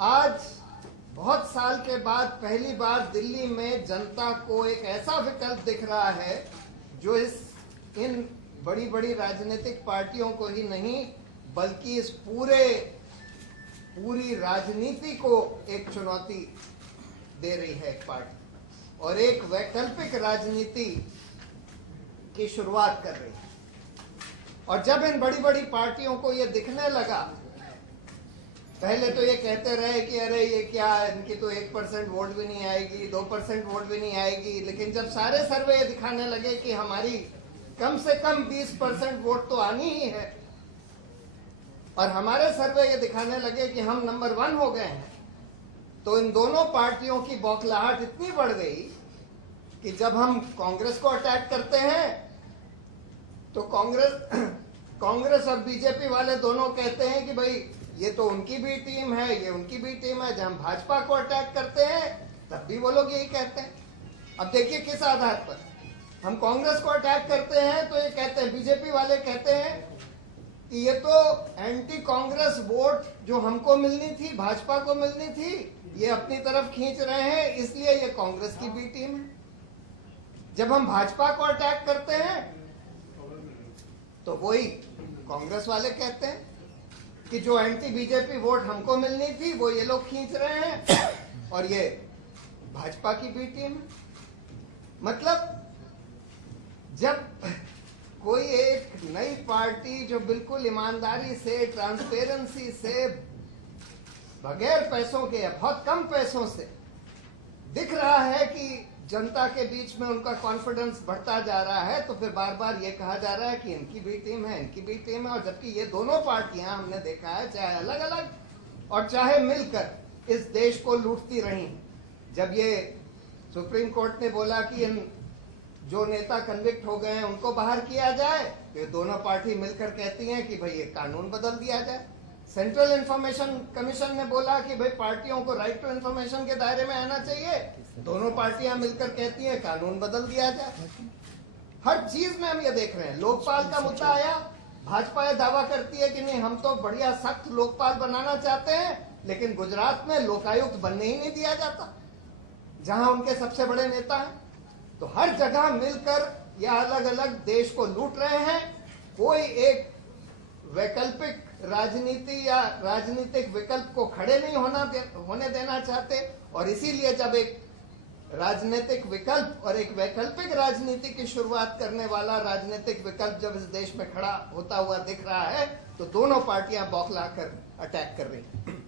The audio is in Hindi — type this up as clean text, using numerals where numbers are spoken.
आज बहुत साल के बाद पहली बार दिल्ली में जनता को एक ऐसा विकल्प दिख रहा है जो इन बड़ी बड़ी राजनीतिक पार्टियों को ही नहीं बल्कि इस पूरी राजनीति को एक चुनौती दे रही है एक पार्टी और एक वैकल्पिक राजनीति की शुरुआत कर रही है। और जब इन बड़ी बड़ी पार्टियों को ये दिखने लगा, पहले तो ये कहते रहे कि अरे ये क्या, इनकी तो 1% वोट भी नहीं आएगी, 2% वोट भी नहीं आएगी, लेकिन जब सारे सर्वे ये दिखाने लगे कि हमारी कम से कम 20% वोट तो आनी ही है और हमारे सर्वे ये दिखाने लगे कि हम नंबर 1 हो गए हैं, तो इन दोनों पार्टियों की बौखलाहट इतनी बढ़ गई कि जब हम कांग्रेस को अटैक करते हैं तो कांग्रेस और बीजेपी वाले दोनों कहते हैं कि भाई ये तो उनकी भी टीम है, ये उनकी भी टीम है। जब हम भाजपा को अटैक करते हैं तब भी वो लोग यही कहते हैं। अब देखिए किस आधार पर हम कांग्रेस को अटैक करते हैं तो ये कहते हैं, बीजेपी वाले कहते हैं कि ये तो एंटी कांग्रेस वोट जो हमको मिलनी थी, भाजपा को मिलनी थी, ये अपनी तरफ खींच रहे हैं, इसलिए ये कांग्रेस की बी टीम है। जब हम भाजपा को अटैक करते हैं तो वही कांग्रेस वाले कहते हैं कि जो एंटी बीजेपी वोट हमको मिलनी थी वो ये लोग खींच रहे हैं और ये भाजपा की बी टीम है। मतलब जब कोई एक नई पार्टी जो बिल्कुल ईमानदारी से, ट्रांसपेरेंसी से, बगैर पैसों के या बहुत कम पैसों से दिख रहा है कि जनता के बीच में उनका कॉन्फिडेंस बढ़ता जा रहा है, तो फिर बार बार ये कहा जा रहा है कि इनकी भी टीम है, इनकी भी टीम है। और जबकि ये दोनों पार्टियां हमने देखा है, चाहे अलग अलग और चाहे मिलकर इस देश को लूटती रही। जब ये सुप्रीम कोर्ट ने बोला कि इन जो नेता कन्विक्ट हो गए हैं उनको बाहर किया जाए, तो ये दोनों पार्टी मिलकर कहती हैं कि भाई ये कानून बदल दिया जाए। सेंट्रल इंफॉर्मेशन कमीशन ने बोला कि भाई पार्टियों को राइट टू इंफॉर्मेशन के दायरे में आना चाहिए, दोनों पार्टियां मिलकर कहती हैं कानून बदल दिया जाए। हर चीज में हम ये देख रहे हैं। लोकपाल का मुद्दा आया, भाजपा ये दावा करती है कि नहीं हम तो बढ़िया सख्त लोकपाल बनाना चाहते हैं, लेकिन गुजरात में लोकायुक्त बनने ही नहीं दिया जाता जहां उनके सबसे बड़े नेता हैं। तो हर जगह मिलकर या अलग अलग देश को लूट रहे हैं। कोई एक वैकल्पिक राजनीति या राजनीतिक विकल्प को खड़े नहीं होने देना चाहते। और इसीलिए जब एक राजनीतिक विकल्प और एक वैकल्पिक राजनीति की शुरुआत करने वाला राजनीतिक विकल्प जब इस देश में खड़ा होता हुआ दिख रहा है, तो दोनों पार्टियां बौखला कर अटैक कर रही हैं।